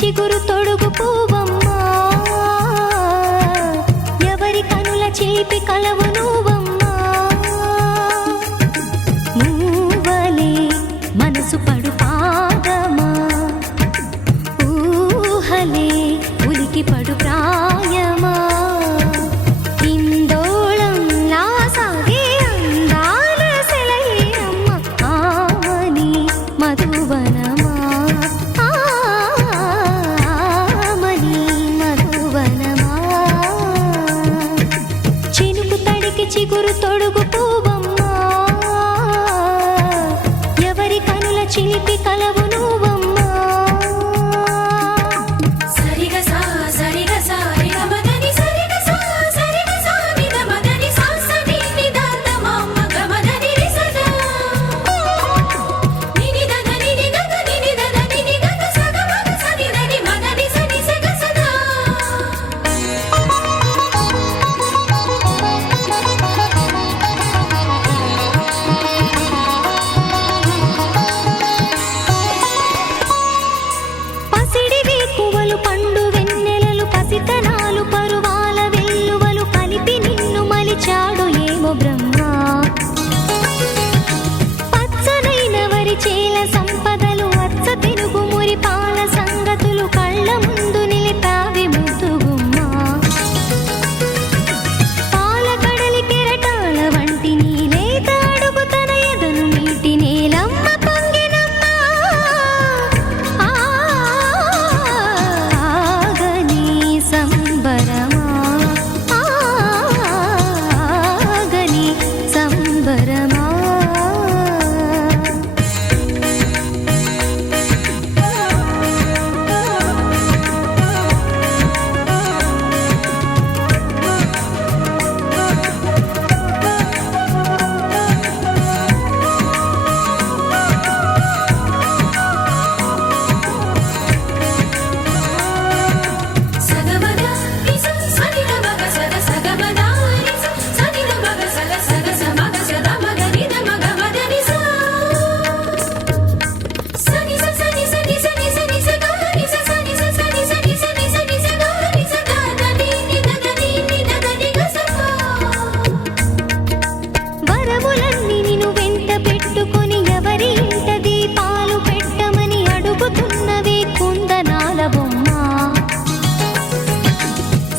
చిగురు తొడుగు పువ్వమ్మా, ఎవరి కనుల చిలిపి కలవు నువ్వమ్మా. మూవలే మనసు పడు పాదమా, ఊహలే ఉలికి పడు ప్రాయమా. ఇందోళంలా సాగే అందాల సెలయేరమ్మ, ఆమని మధువనమా, ఆమని మధువనమా. చినుకు తడికి చిగురు తొడుగు పువ్వమ్మా, ఎవరి కనుల చిలిపి కలవు నువ్వమ్మా. పసిడివి పువ్వులు పండు వెన్నెలలు పసితనాలు పరువాల వెల్లువలు కలిపి నిన్ను మలిచాడు ఏమో బ్రహ్మ. పచ్చనైన వరి చేల సంపదలు అచ్చ తెలుగు మురి పాల సంగతులు కళ్ళ ముందు నిలిపావి ముద్దుగుమ్మ. పాల కడలి కెరటాల వంటి నీలేత అడుగు తన ఎదను మీటి నేలమ్మ పొంగినమ్మ. ఆగని సంబరమా, ఆగని సంబరమా. వరములన్నీ నిన్ను వెంట పెట్టుకొని ఎవరి ఇంట దీపాలు పెట్టమని అడుగుతున్నవే కుందనాల బొమ్మ.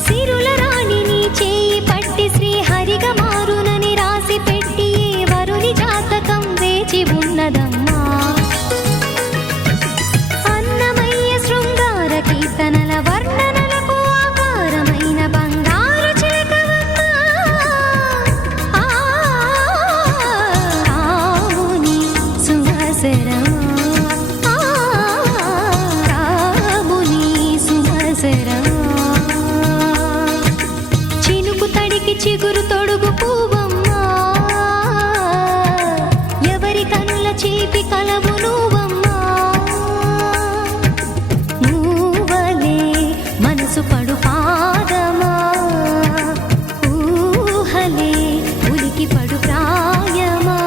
సిరుల రాణి నీ చేయి పట్టి శ్రీహరిగా మారునని రాసి పెట్టి ఏ వరుని జాతకం వేచి ఉన్నదమ్మా. అన్నమయ్య శృంగార కీర్తనల వర్ణనలకు ఆకారమైన బంగారు చిలకవమ్మా. రాముని సుమసరమా, రాముని సుమసరమా. చినుకు తడికి చిగురు తొడుగు పువ్వమ్మా, ఎవరి కనుల చిలిపి కలవు నువ్వమ్మా. మూవలే మనసు పడు పాదమా, ఊహలే ఉలికి పడు ప్రాయమా.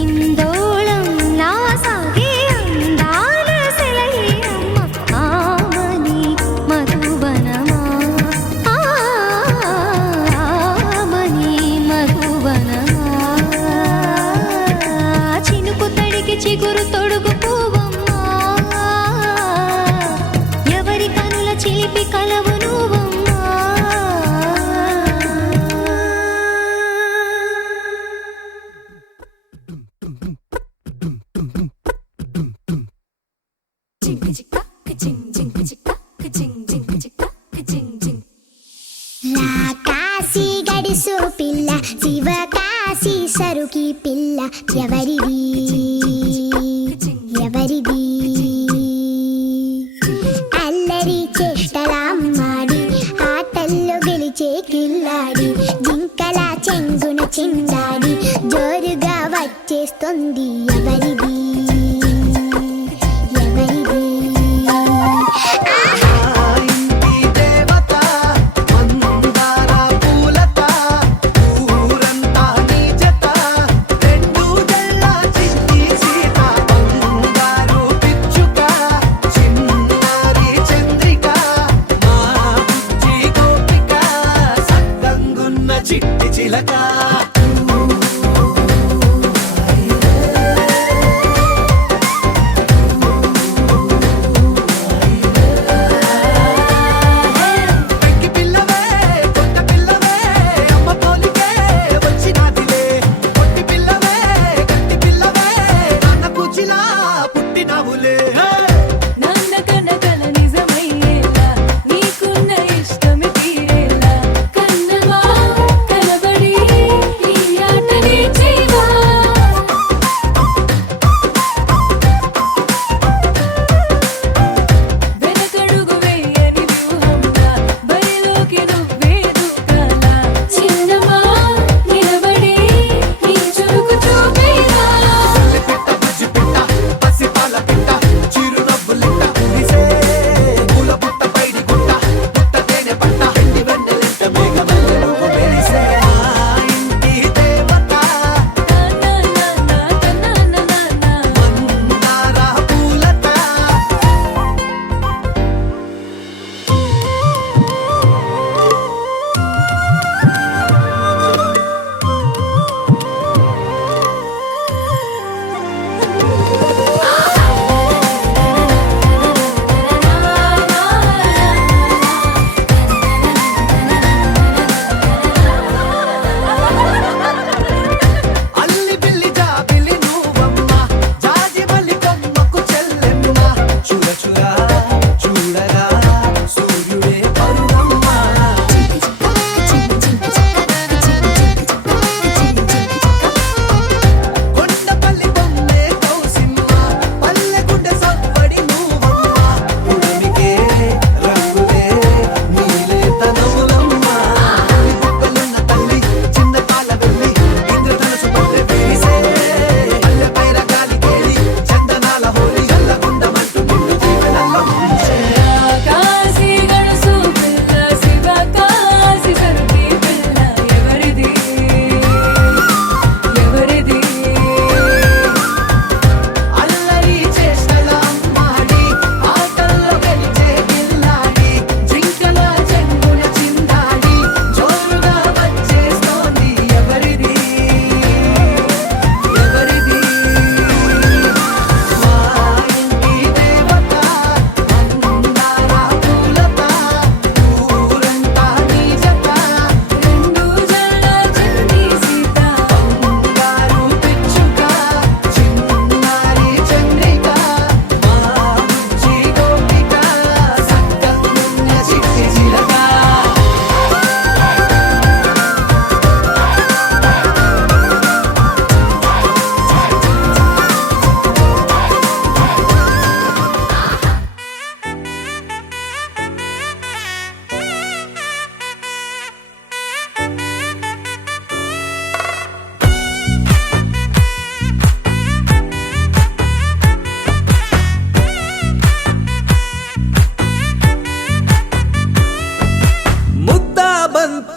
ఇందోళంలా సాగే అందాల సెలయేరమ్మ, ఆమని మధువనమా, ఆమని మధువనమా. చినుకు తడికి చిగురు తొడుగు పువ్వమ్మా, ఎవరి కనుల చిలిపి కలవు నువ్వమ్మా. కాశీ గడిసు పిల్ల శివ కాశీ సరుకి పిల్ల ఎవరిది ఎవరిది. అల్లరి చేష్టలామ్మాడి ఆటల్లో గెలిచే కిల్లాడి జింకల చెంగున చిందాడి జోరుగా వచ్చేస్తుంది ఎవరిది ఎవరిది. చిన్న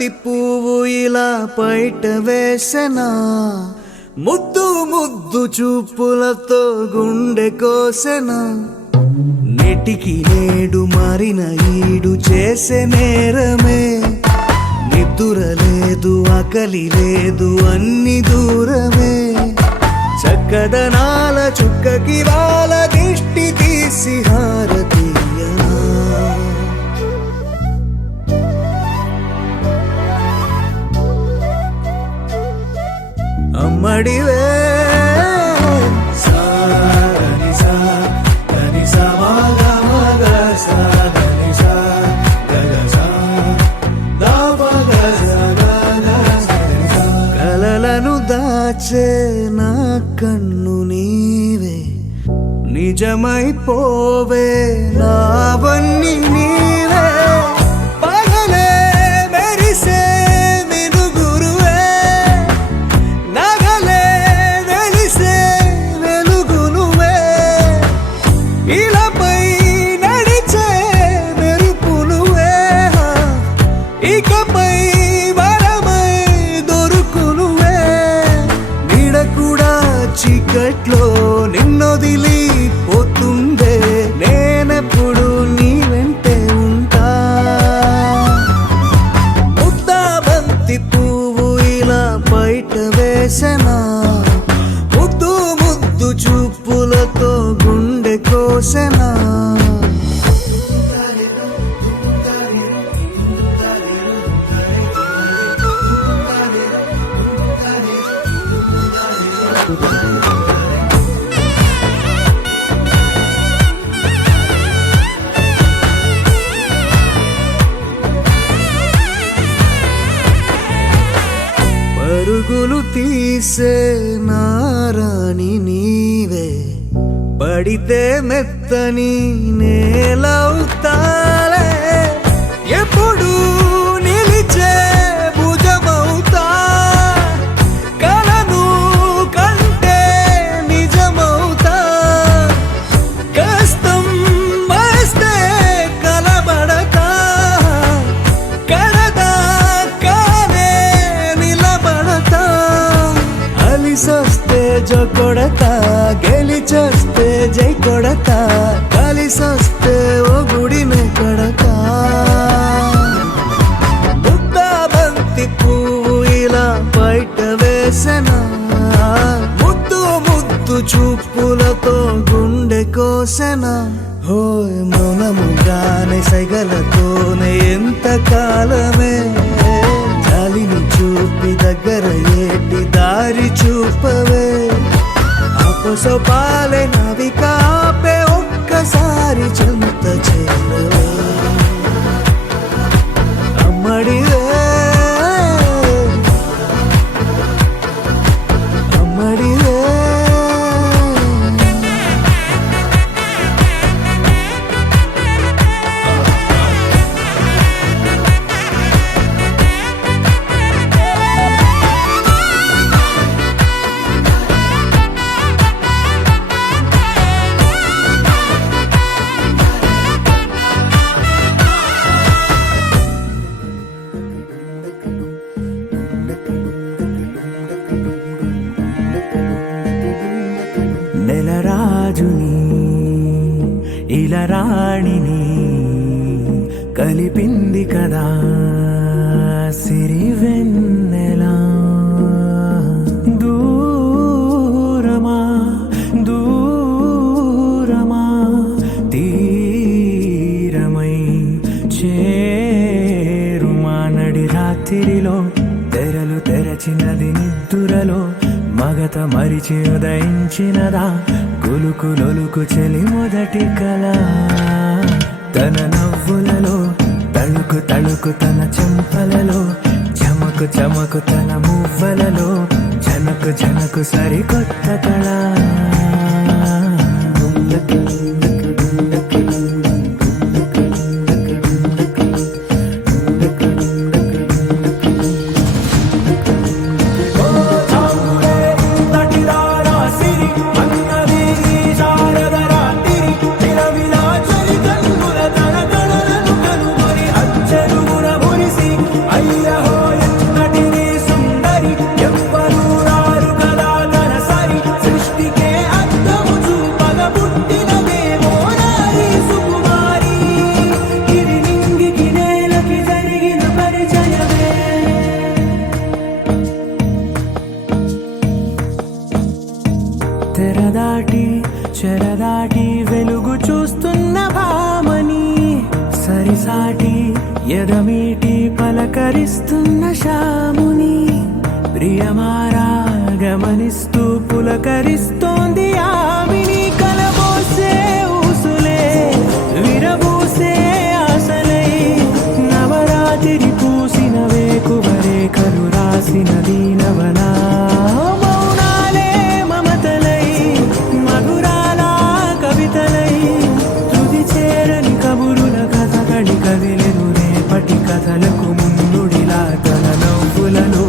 బంతి పువ్వు ఇలా బయట వేసెనా, ముద్దు ముద్దు చూపులతో గుండె కోసెనా. నెటికి నేడు మారిన ఈడు చేసే నేరమే, నిద్దుర లేదు ఆకలి లేదు అన్ని దూరమే. చక్కదనాల చుక్కకి వాళ్ళ దిష్టి తీసి హారతీయనా. అమ్మడివే కలలను దాచే నా కన్ను నీవే, నిజమైపోవే నావన్నీ నీవే. పగలే మెరిసే మినుగురువే, నగలే వెలిసే వెలుగునువే. ఇలాపై నడిచే మెరుపునువే, ఇకపై వరమై దొరుకునువే. నీడ కూడా చీకట్లో నిన్నొదిలి పోతుందే, నేనెప్పుడు నీ వెంటే ఉంటా. ముద్దా బంతి పువ్వు ఇలా బయట వేసెనా, ముద్దు ముద్దు చూపులతో గుండె కోసెనా. పరుగులు తీసే నారాణి నీవే, పడితే మెత్తని నేలవుతాలే. ఎప్పుడు నిలిచే భుజమవుతా, కలను కంటే నిజమవుతా. కష్టం వస్తే కలబడతా, కడదాకానే నిలబడతా. అలిసొస్తే జో కొడతా, గెలిచొస్తే జై కొడతా. కలిసొస్తే ఓ గుడినే కొడతా. ముద్దా బంతి పువ్వు ఇలా బయట వేసెనా, ముద్దు ముద్దు చూపులతో గుండె కోసెనా. హోయ్ మౌనముగానే సైగలతోనే ఎంత కాలమే, జాలిని చూపి దగ్గర ఏటి దారి చూపవే. అపసోపాలే నవికాపే ఒక్కసారి చెంత చేరవే. అమ్మడివే అమ్మడివే. నెలరాజుని ఇలా రాణిని కలిపింది కదా సిరి వెన్నెలా. దూరమా దూరమా తీరమై చేరుమా. నడి రాత్రిలో తెరలు తెరచినది నిద్దురలో, మగత మరిచి ఉదయించినదా కులుకు లొలుకు చెలి మొదటి కళ. తన నవ్వులలో తళుకు తళుకు తన చెంపలలో, చమకు చమకు తన మువ్వలలో, జనకు జనకు సరికొత్త కళ. అయ్యో ఎదమీటి పలకరిస్తున్న శాముని ప్రియమారా గమనిస్తూ పులకరిస్తోంది ఆవిని కలబోసే ఊసులే విరబూసే ఆశలై నవరాత్రి పూసిన వేకువరేఖలు రాసిన దీనవనా మౌనాలే మమతలై మధురాల కవితలై తుది చేరని కబురుల కథ కడి కదిలెను రేపటి కథలకు ముందుడిలా తన నవ్వులలో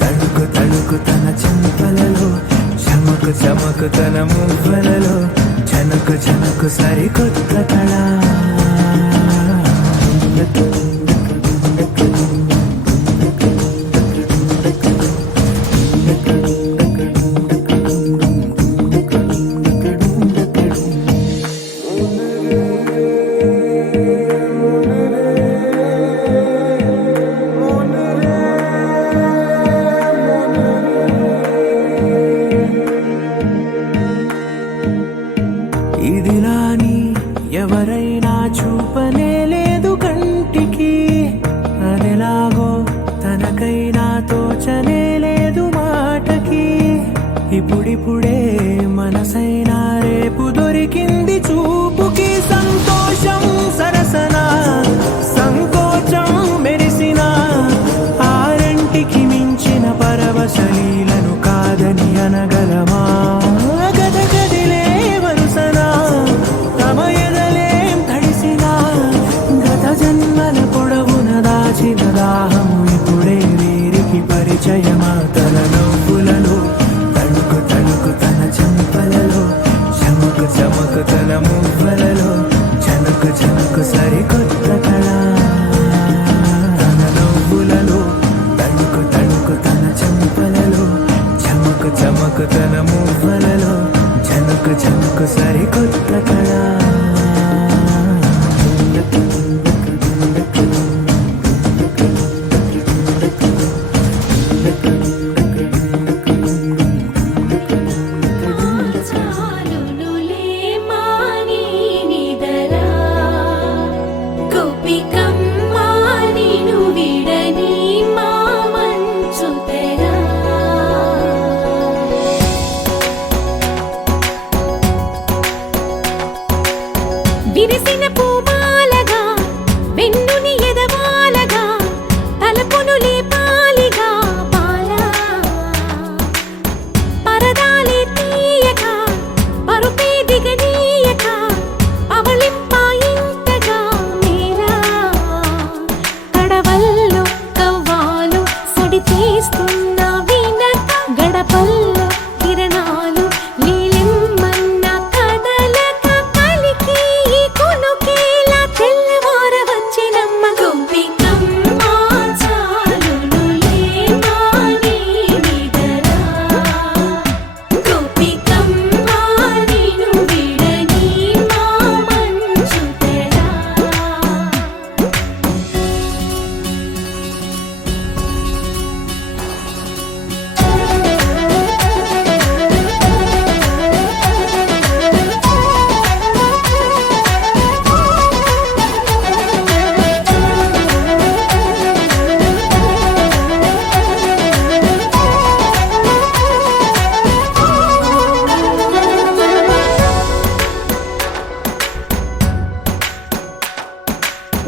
తడుకు తడుకు తన చెంపలలో చమకు చమకు తన మువ్వలలో చనకు చనకు సరికొత్త కళ ఇదిలాని ఎవరైనా చూపనే లేదు కంటికి అదెలాగో తనకైనా తోచనే లేదు మాటకి ఇప్పుడిప్పుడే మనసైనా రేపు దొరికింది చూపుకి సంతోషం సరసన సంకోచం మెరిసిన ఆరంటికి మించిన పరవశలీలను కాదని అనగలమా గద గదిలే వరుసన తమ ఎదలేం తడిసిన గత జన్మల పొడవున దాచిన దాహము ఇప్పుడే వీరికి పరిచయమా తన నవ్వులలో తడుకు తడుకు తన చెంపలలో చమకు చమకు తన మువ్వలలో చనకు చనకు సరికొత్త కళ తన నవ్వులలో తడుకు తడుకు తన చెంపలలో చమకు చమకు తన మువ్వలలో చనకు చనకు సరికొత్త కళ చాలునులే మాని నిదరా గోపికమ్మ నిను విడని మా మంచు తెరా విరిసిన పూమాలగా వెన్నుని ఎదవాలగా తలపును లేపాలిగా బాలా పరదాలే తీయక పరుపే దిగనీయక అవలింపాయింతగా మేరా కడవల్లో కవ్వాలు సడి చేస్తున్న వినక గడపల్లో కిరణాలు నీలిమ్మన్న కదలక కలికి కొనుకేలా తెల్లవార వచ్చినమ్మ గోపికమ్మ చాలునులే మాని నిదరా గోపికమ్మ నిను విడని మా మంచు తెరా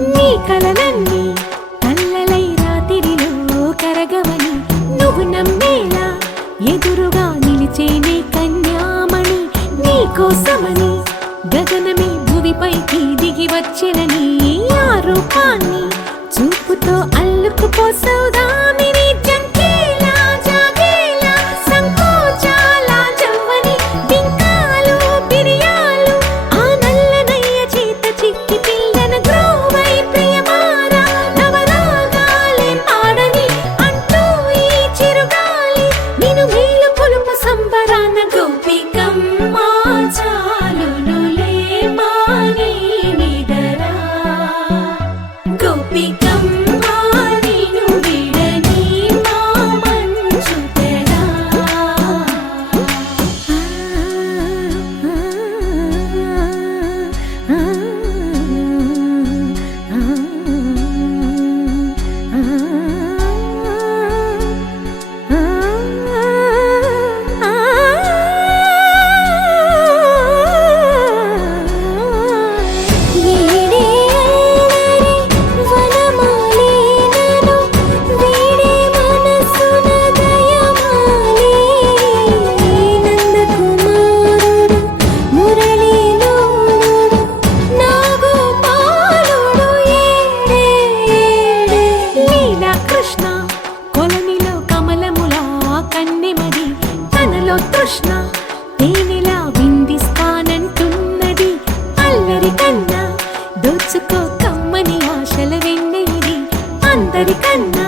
నీ కలలన్నీ కల్లలై రాత్రిలో కరగవని నువ్వు నమ్మేలా ఎదురుగా నిలిచేనే కన్యామణి నీ కోసమని గగనమే భువిపైకి దిగి వచ్చినని ఆ రూపాన్ని చూపుతో అల్లుకుపోసౌదామిని జంకేలా జాగేలా సంకోచాల జవ్వని బింకాలు బిరియాలు ఆ నల్లనయ్య చేత చిక్కి పిల్లన గ్రోవై ప్రియమారా నవరాగాలే పాడని అంటూ ఈ చిరుగాలి నిను మేలు కొలుపు సంబరాన గోపికమ్మ చాలునులే మాని నిదరా గోపికమ్మ నిను విడని చేసుకో కమ్మని ఆశల వెన్నెయిది అందరికన్నా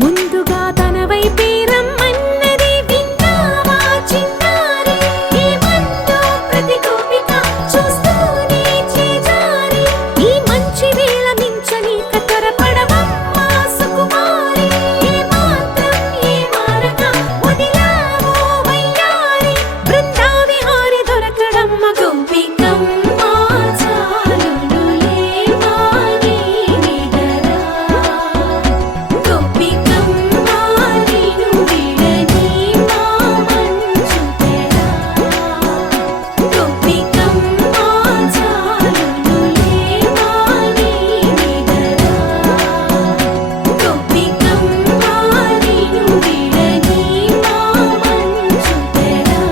ముందుగా తన వైపే రమ్మన్నది విన్నావా చిన్నారి ఈ మందు ప్రతి గోపిక చూస్తూనే చేజారి ఈ మంచి వేళ మించని కతరపడవమ్మా సుకుమారి ఏ మాత్రం ఏ మారక వదిలావో వయ్యారి బృందావిహారి దొరకడమ్మ గోపికమ్మ చాలునులే మాని నిదరా గోపికమ్మ నిను విడని మా మంచు తెరా గోపికమ్మ చాలునులే మాని నిదరా గోపికమ్మ నిను విడని మా మంచు తెరా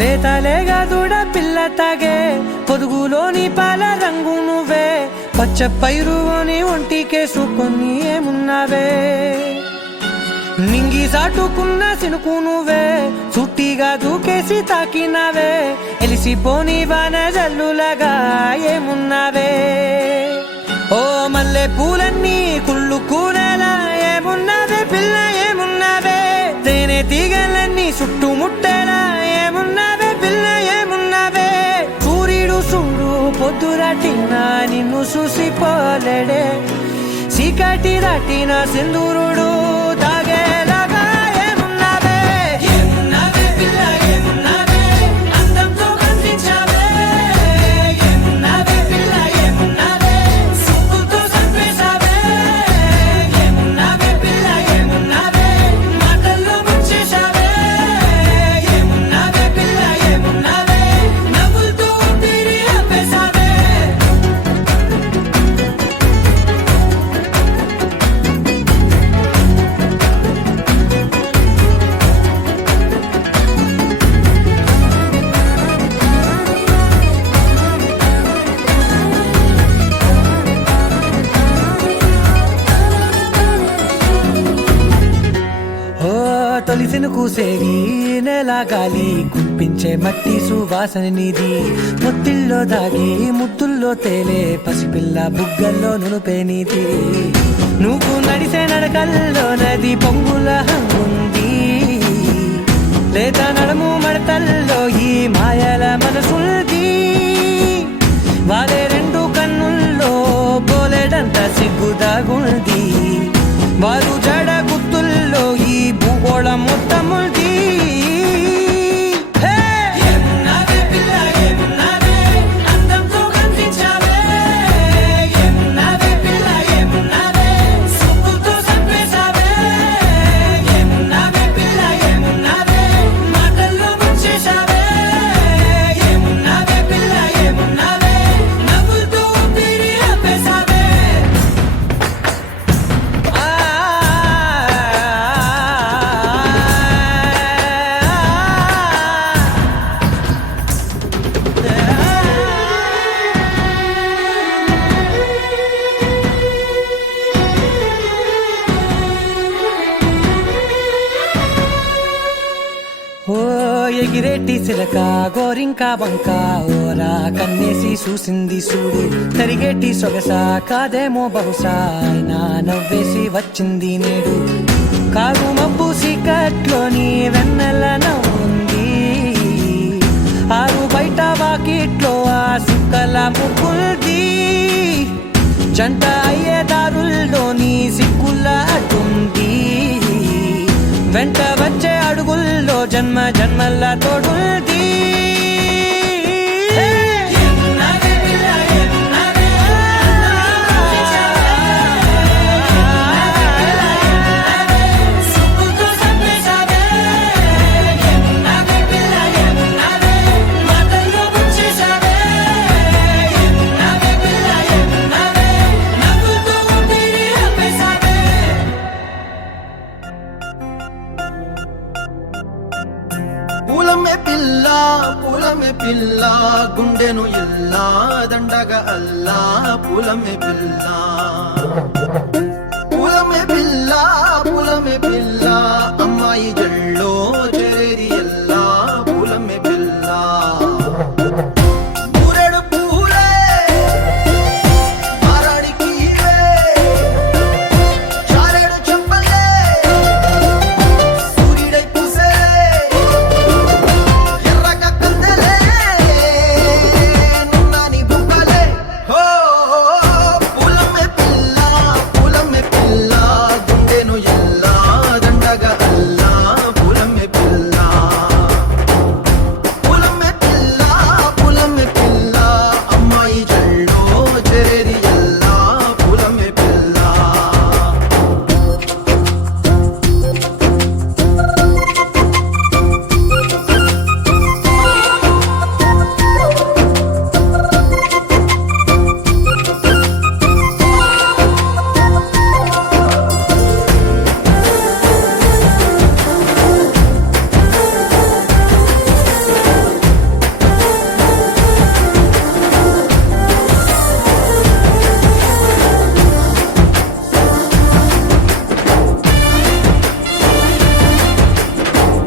లేతలేగా దూడ పిల్ల తాగే పొదుగులోని పాల రంగు నువ్వే పచ్చ పైరుని ఒంటికేసుకొని ఏమున్నావే నింగి సాటుకున్న సినుకు నువ్వే చుట్టిగా దూకేసి తాకినావే ఎలిసిపోని వాన జల్లులగా ఏమున్నావే ఓ మల్లె పూలన్నీ కుళ్ళు కూరేలా ఏమున్నావే పిల్ల ఏమున్నావే తేనె తీగలన్నీ చుట్టుముట్టేలా ఏమున్నావే పిల్ల ఏమున్నావే సూర్యుడు చూడు పొద్దురాటిన నిన్ను చూసిపోలేడే చీకటి దాటిన సింధూరుడు తాగేలాగా ఏమున్నావే ఏమున్నావే పిల్ల ఏమున్నావే అందంతో కనిపించావే ఏమున్నావే పిల్ల ఏమున్నావే సుక్కుతో చంపేశావే ఏమున్నావే పిల్ల ఏమున్నావే మాటల్లో ముంచేశావే ఏమున్నావే పిల్ల ఏమున్నావే నవ్వులతో ఊపిరి ఆపేశావే ఓ తొలిసిన కూసేరి నెల గాలి కుప్పించే మట్టి సువాసన నీది ముత్తిల్లో దాగి ముద్దుల్లో తేలే పసిపిల్ల బుగ్గల్లో నునుపే నీది నువ్వు నడిసే నడకల్లో నది పొంగుల హంగుంది లేదా నడుము మడతల్లో ఈ మాయల మనసుంది వారే రెండు కన్నుల్లో బోలెడంత సిగ్గుదాగుంది వారు జడ గుత్తుల్లో ఈ భూగోళం మొత్తముంది ఏమున్నావే పిల్ల ఏమున్నావే అందంతో కనిపించావే ఏమున్నావే పిల్ల ఏమున్నావే సుక్కుతో చంపేశావే ఏమున్నావే పిల్ల ఏమున్నావే మాటల్లో ముంచేశావే ఏమున్నావే పిల్ల ఏమున్నావే నవ్వులతో ఊపిరి ఆపేశావే ఓ ఎగిరేటి చిలక గోరింక వంక ఓరా కన్నేసి చూసింది చూడు తరిగేటి సొగస కాదేమో బహుశా అయినా నవ్వేసి వచ్చింది నేడు కారు మబ్బు సీకట్లోని వెన్నెల నవ్వుంది ఆరు బయట వాకిట్లో ఆ సుక్కల ముగ్గుల్ది జంట అయ్యే దారుల్లోని సిక్కుల అడ్డుంది వెంట వచ్చే అడుగుల్లో జన్మ జన్మల తోడుంది ఏమున్నావే పిల్ల ఏమున్నావే సుక్కుతో చంపేశావే ఏమున్నావే పిల్ల ఏమున్నావే మాటల్లో ముంచేశావే ఏమున్నావే పిల్ల ఏమున్నావే నవ్వులతో ఊపిరి ఆపేశావే పిల్ల పూలమే పిల్ల గుండెను ఎల్లా దండగా అల్లా పూలమే పిల్ల పూలమే పిల్ల పూలమే పిల్ల అమ్మాయి జల్లో చేరి ఎల్లా పూలమే పిల్ల ఊరెడు పూలే మారాడికి ఇవే చారెడు చెప్పలే సూర్యుడై పూసే ఎర్రగా కందలే నున్నాని బుక్కలే హో పూలమే పిల్ల గుండెను ఎల్లా దండగా అల్లా పూలమే పిల్ల పూలమే పిల్ల అమ్మాయి జల్లో చేరి ఎల్లా పూలమే పిల్ల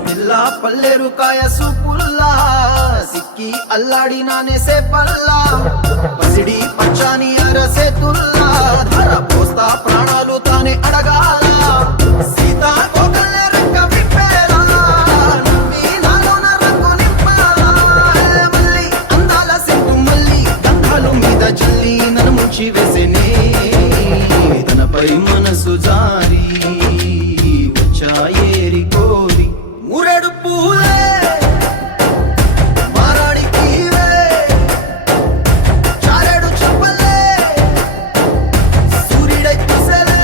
పిల్ల పల్లెరు కాయ సూపుల్లా సిక్కి అల్లాడి నానేసే పల్లా పసిడి పచ్చాని అరసే తుల్లా ధర పోస్తా ప్రాణాలు తానే అడగాల సీతా కోకల్లే రెక్క విప్పేలా నవ్వి నాలోన రంగు నింపాలా మళ్ళీ అందాల సెట్టు మళ్ళీ గంధాలు మీద జల్లి నన్ను ముంచి వేసేనే తనపై మనసు జారి వచ్చాయేరి కోరి ఊరెడు పూలే మారాడికి ఇవే చారెడు చెప్పలే సూర్యుడై పూసలే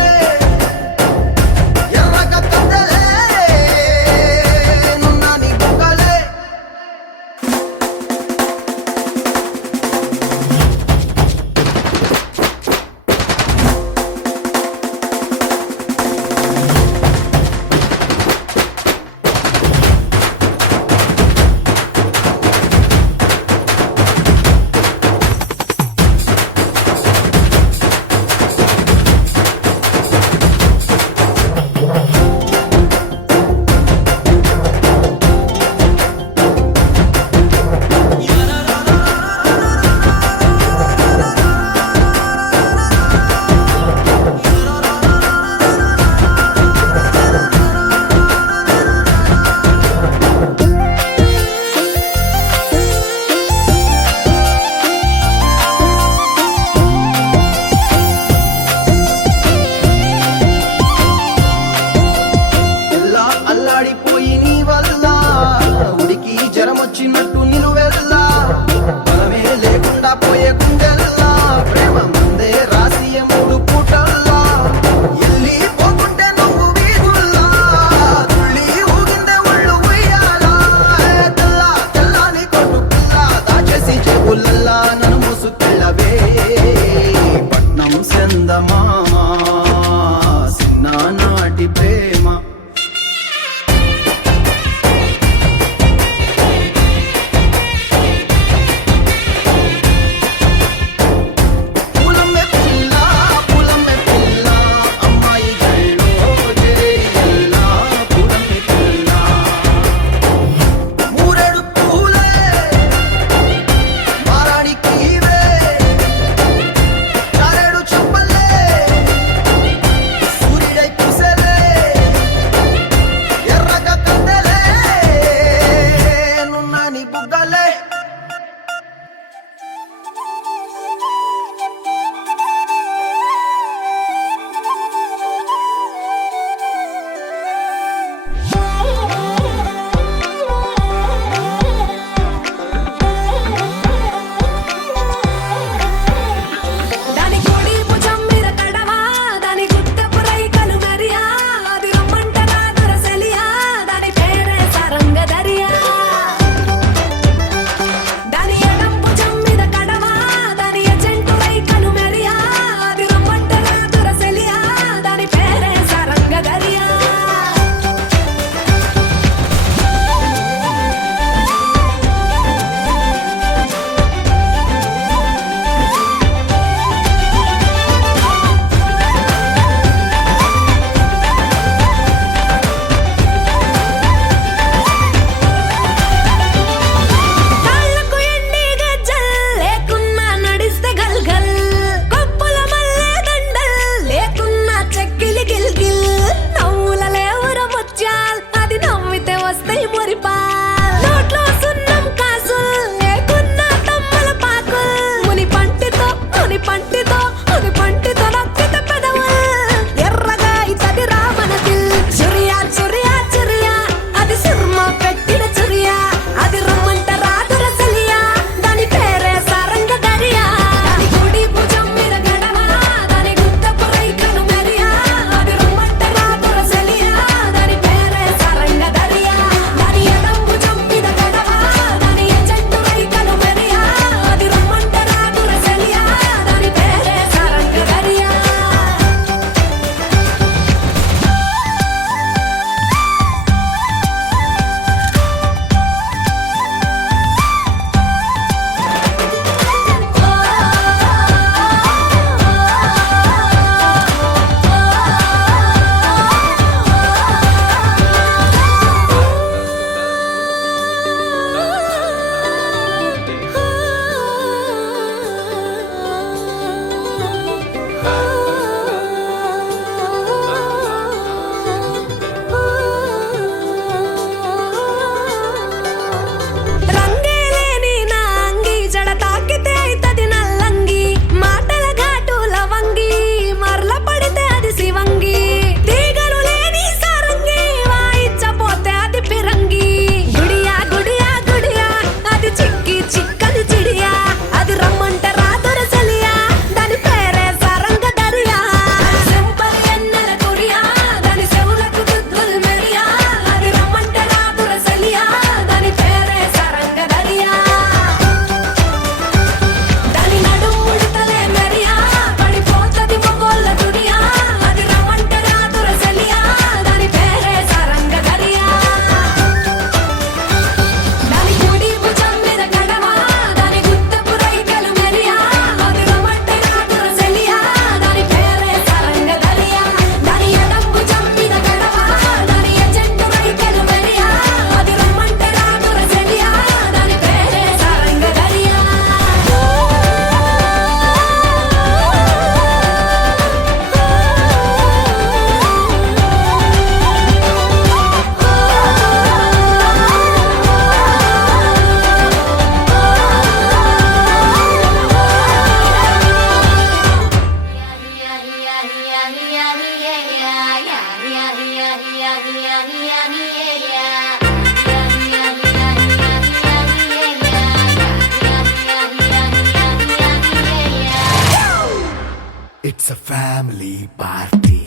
It's a family party.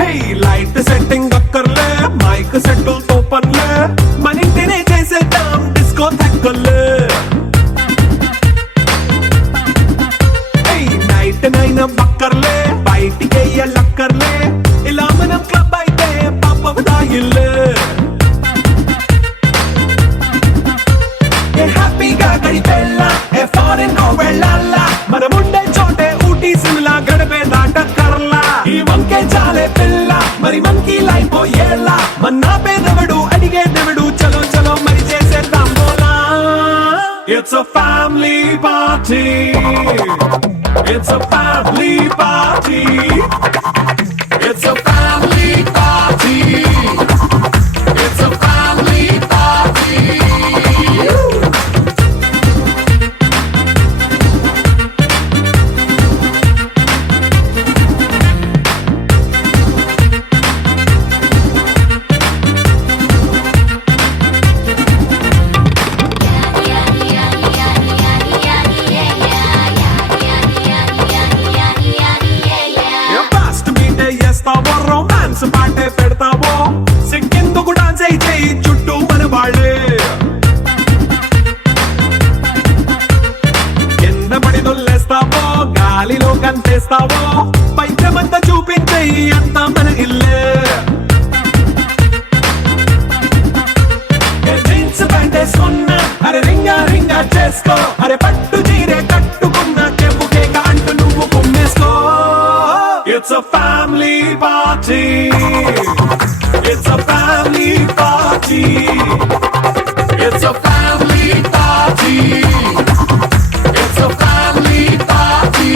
Hey, light setting అక్కర్లే మైక్ సెట్టుల్ తో పర్లే మన ఇంటినే చేసేద్దాం డిస్కో థక్కర్లే నైట్ నైన్ బక్కర్లే బయటికి లక్కర్లే ఇలా మనం క్లబ్ అయితే పాపం దాయిల్లే ఏ హ్యాపీగా గడిపెళ్ళ ఏ ఫారెన్ కో వెళ్ళాల మనం ఉండే చోటే ఊటీ సిమ్లా గడిపే దాటక్కర్లా ఈ వంకే చాలే పిల్ల మరి మంకీ లైఫ్ ఏళ్ళ మన్నా పేదవడు అడిగే దేవుడు చలో చలో మరి చేసేద్దాం బోలా It's a family party. It's a family party. It's a family party. It's a family party. చేస్తావో రొమాన్స్ పాటే పెడతావో సిగ్గెందుకు డాన్స్ అయి చేయి చుట్టూ మన వాళ్ళే కింద పడి దొల్లేస్తావో గాలిలో కంతేస్తావో పైత్యమంతా చూపించేయి అంతా మన ఇల్లే జీన్స్ ప్యాంటేసుకున్నా అరే రింగా రింగా చేసుకో అరే పట్టు చీరే కట్టుకున్న చెంపు కేక అంటూ నువ్వు కుమ్మేసుకో It's a family party. It's a family party. It's a family party. It's a family party.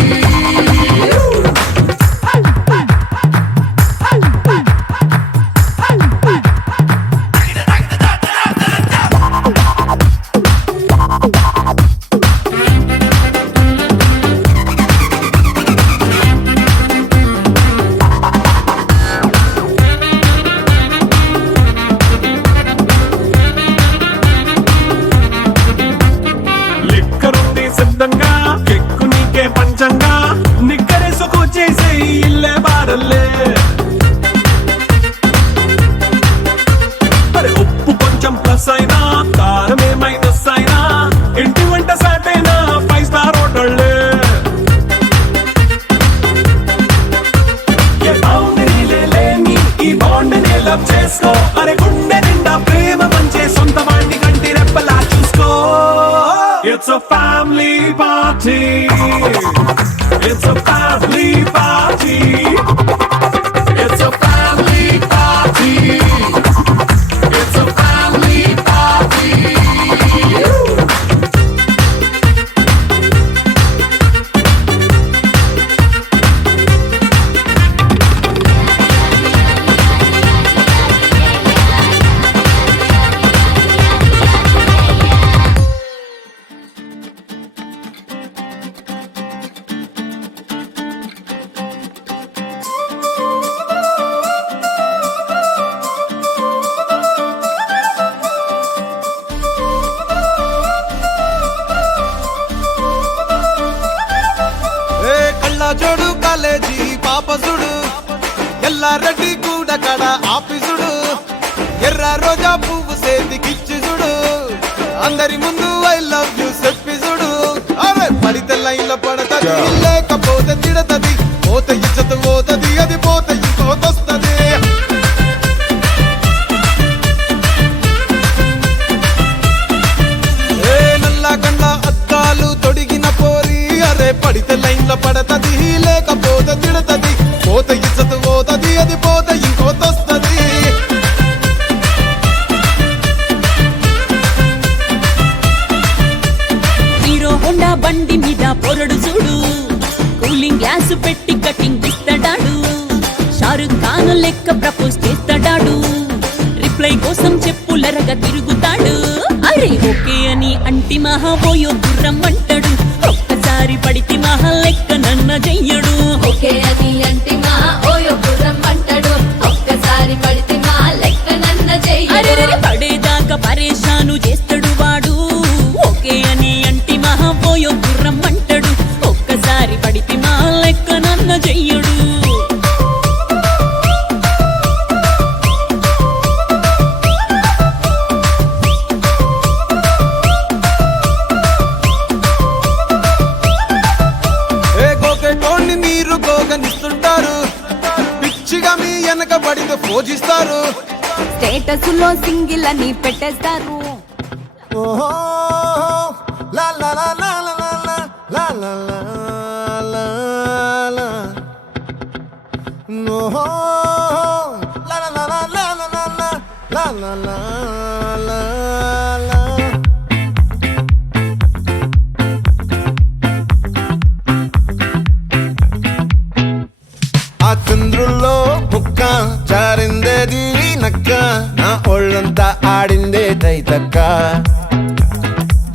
సిద్ధంగా ఎక్కు నీకే పంచంగా నిక్కరేసుకు చేసే ఇల్లే బారల్లే మరి ఉప్పు కొంచెం ప్లస్ అయినా కారమే మైనస్ అయినా ఇంటి వంట సాటైనా 5 స్టార్ హోటళ్ళే ఏ బౌండరీలే లేని ఈ బాండ్ ని లవ్ చేసుకో అరే గుండె నిండా ప్రేమ పంచే సొంత వాడిని కంటి రెప్పలా చూసుకో It's a family party. It's a family party. It's a family party. It's a family party. జోడు కాలేజీ పాపసుడు ఎల్లారెడ్డి కూడా కడ ఆఫీసుడు ఎర్ర రోజా పువ్వు సేతికిచ్చి చూడు అందరి ముందు ఐ లవ్ యూ చెప్పి చూడు అరే పడితే లైన్లో పడతది లేకపోతే తిడతది పోతే ఇచ్చత పోతది అది పోతే ఇంకోతొస్తది ఏ నల్ల గండ్ల అద్దాలు తొడిగిన పోరి అరే పడితే లైన్లో పడతది లేకపోతే తిడతది పోతే ఇచ్చత పోతది అది పోతే ఇంకోతొస్తది హీరో హోండా బండి మీద పొరడు చూడు కూలింగ్ గ్లాస్ పెట్టి కటింగ్ ఇస్తాడాడు వచ్చాక ప్రపోజ్ చేస్తాడాడు రిప్లై కోసం చెప్పులరగా తిరుగుతాడు అరే ఓకే అని అంటి మహా ఓయో గుర్రం అంటాడు ఒక్కసారి పడితే మహా లెక్క నన్న చెయ్యడు ఓకే అని అంటే మా ఓయో గుర్రం అంటాడు ఒక్కసారి పడితే మా లెక్క నన్న అరే చెయ్యడు పడేదాకా పరేషాను చేస్తాడు వాడు ఓకే అని అంటి మహా ఓయో గుర్రం అంటాడు ఒక్కసారి పడితే మా లెక్క నన్న చెయ్యడు ఏ గోకెటోన్ని మీరు గోగనిస్తుంటారు పిచ్చిగా మీ వెనక పడితే పూజిస్తారు స్టేటస్ లో సింగిల్ అని పెట్టేస్తారు ఓహో లా లా లా లా లా లా లా లా లా లా ఓహో లా లా లా లా లా లా లా లా లా లా లా ఆ చంద్రుల్లో ముక్క జారిందేది నక్క నా ఒళ్ళంతా ఆడిందే తైతక్క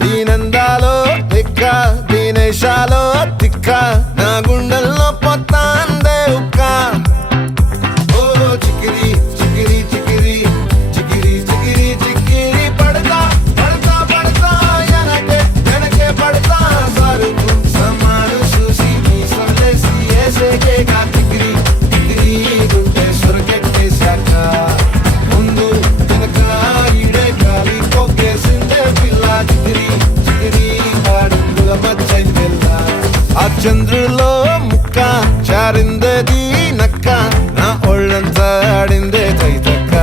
దీనందాలో తిక్క దీనేశాలో తిక్క నా గుండెల్లో పొత్తాందే ఉక్క ఓ చికిరి చికిరి చికిరి చికిరి చికిరి చికిరి పడతా పడతా పడతా వెనకే వెనకే పడతా సరుకు సమాలు చూసి మీ సొల్లేసి ఏసేకే కా చికిరి చికిరి గుండె సొరకెట్టేశాక ముందు వెనక ఈడే గాలి కొక్కేసిందే పిల్ల చికిరి చికిరి ఆడుగుల మచ్చై పిల్ల ఆ చంద్రులో ముక్క చారిందేది నక్క నా ఒళ్ళంతా ఆడిందే తైతక్క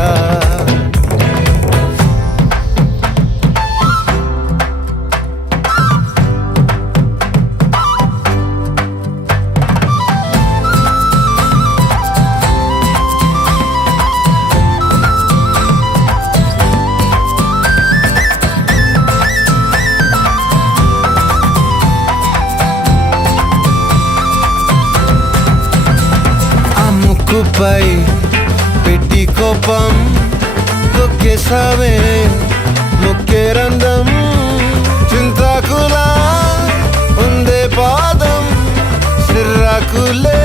ఆ ముక్కుపై పెట్టి కోపం తొక్కేసావే ముక్కే రంధం చింతాకులా ఉందే పాదం సిర్రాకులే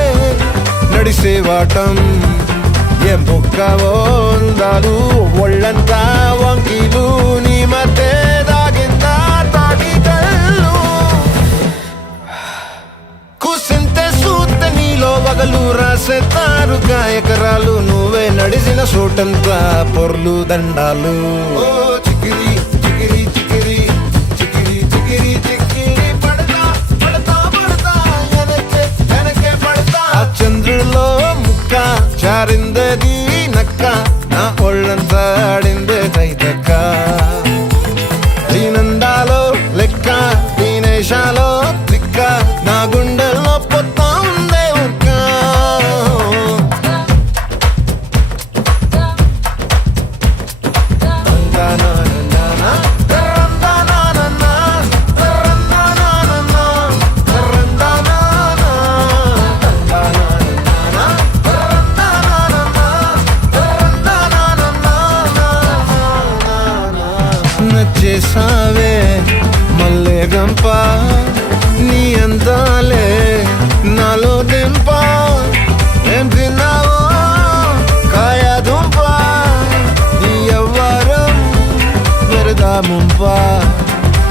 నడిసేవాటం ఏ బొక్కవో ఉందాలు ఒళ్ళంతా వంకీలు నీ మధ్య దాగిందా తాటి కళ్ళు కూసింతే సూత నీలో వగలు రాసేతారు గాయకరాలు నువ్వే నడిసిన చోటంతా పొర్లు దండాలు ఓ చికిరి చికిరి చికిరి చికిరి చికిరి చికిరి పడతా పడతా పడతా వెనకే వెనకే పడతా ఆ చంద్రులో ముక్క చారిందేది నక్క నా ఒళ్ళంతా ఆడిందే తైతక్క దీనందాలో లెక్క దీనేశాలో తిక్క నా గుండెల్లో పొత్తా ఉందే ఉక్క నచ్చేసావే మల్లె గంప నీ అందాలే నాలో దింప ఏం తిన్నావో కాయ దుంప నీ ఎవ్వరం మెరదా ముంప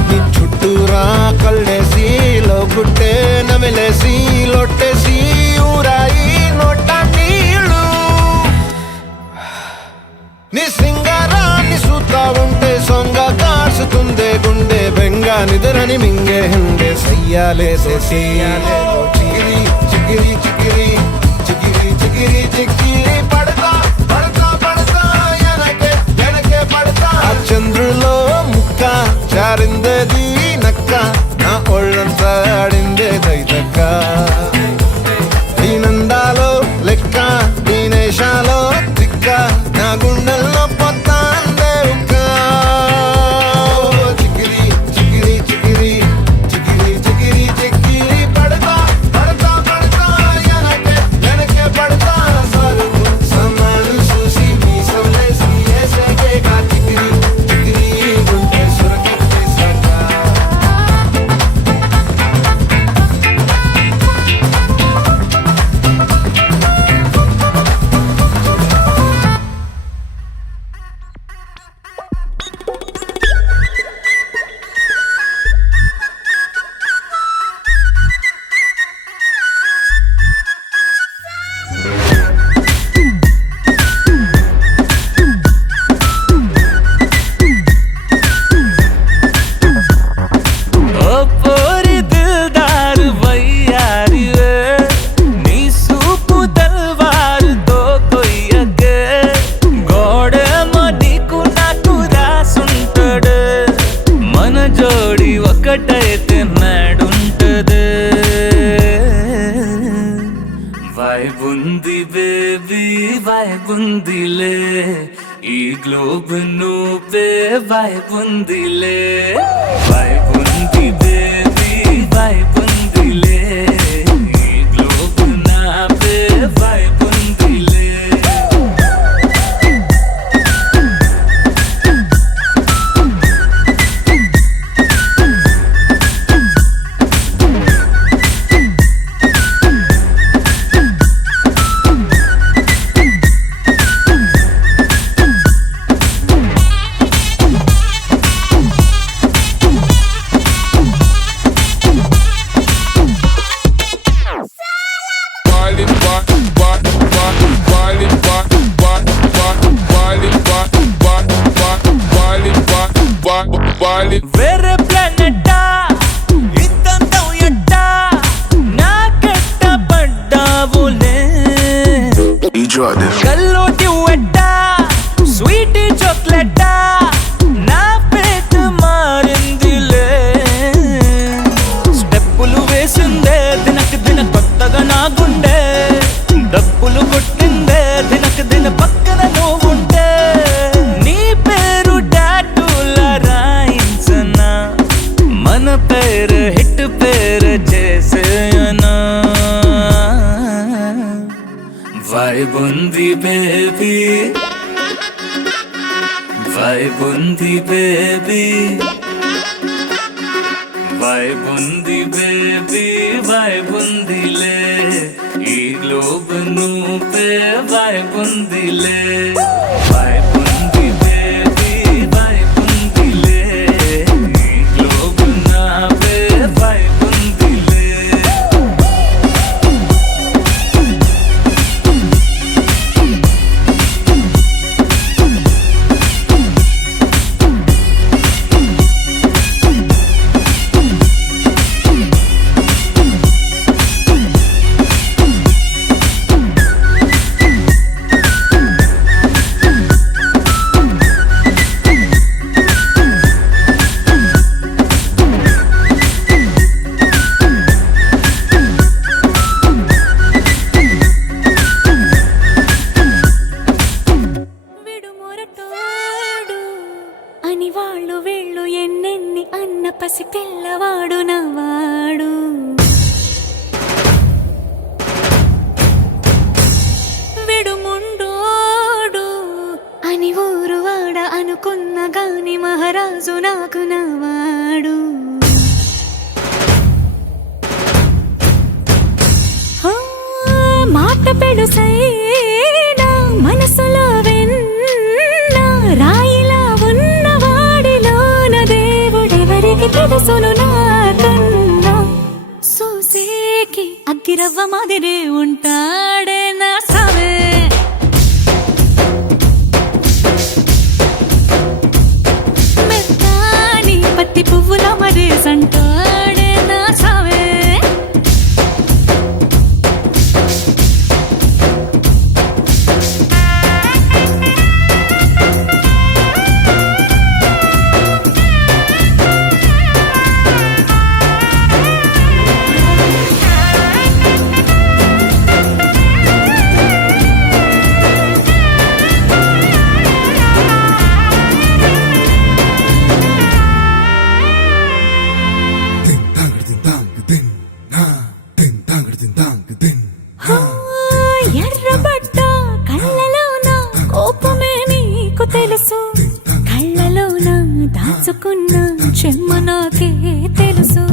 నీ చుట్టూరా కళ్ళేసి లోగుట్టే నమిలేసి లొట్టేసి ఊరాయి నోట నీళ్ళు నీ సింగారాన్ని చూస్తా ఉంటే సొంగ కాసుతుందే గుండె బెంగ నిద్రని మింగే హండే సయ్యాలేసే చికిరి చికిరి చికిరి చికిరి చికిరి చికిరి పడతా పడతా పడతా వెనకే వెనకే పడతా ఆ చంద్రులో ముక్క చారిందేది నక్క నా ఒళ్ళంతా ఆడిందే తైతక్క దీనందాలో లెక్క దీనేశాలో తిక్క నా గుండెల్లో పొత్తాందే ఉక్క చికిరి చికిరి చికిరి చికిరి చికిరి చికిరి పడతా పడతా పడతా బేబీ వైబుందిలే ఈ గ్లోబ్ నువ్వే వైబుందిలే వైబుంది బేబీ వైబుందిలే ఈ గ్లోబ్ నావే వైబుందిలే వేరే ప్లానెట్టా ఇద్దంతం ఎట్టా నాకెట్ట పడ్డావులే కల్లోటి వెట్టా స్వీటీ చాక్లెట్టా నా పేట మారిందిలే స్టెప్పులు వేసిందే దినకు దిన కొత్తగా నా గుండె డప్పులు కొట్టిందే దినకు దిన పక్కన నువ్వుంటే నీ పేరు టాటూల రాయించనా మన పేరు హిట్ పేరు చేసేయనా వైబుంది బేబీ వైబుంది బేబీ వైబుంది బేబీ వైబుందిలే ఈ గ్లోబ్ నువ్వే వైబుందిలే వైబుంది బేబీ వైబుందిలే ఈ గ్లోబ్ నావే వైబుందిలే విడుమొరటోడు అని వాళ్ళు వీళ్ళు ఎన్నెన్ని అన్న పసి పిల్లవాడు నవ్వాడు విడుముండోడు అని ఊరు వాడ అనుకున్న గాని మహారాజు నాకు నవ్వాడు ఆ, మాట పెడుసైనా మనసులో వెన్న రాయిలా ఉన్నవాడిలోన దేవుడెవరికి తెలుసును నాకన్నా చూసేకి అగ్గిరవ్వ మాదిరే ఉంటాడే నా సావే మెత్తాని పత్తి పువ్వుల మరేసంటాడే నా సావే ఎర్రబడ్డ కళ్ళలోన కోపమే నీకు తెలుసు కళ్ళలోన దాచుకున్న చెమ్మ నాకే తెలుసు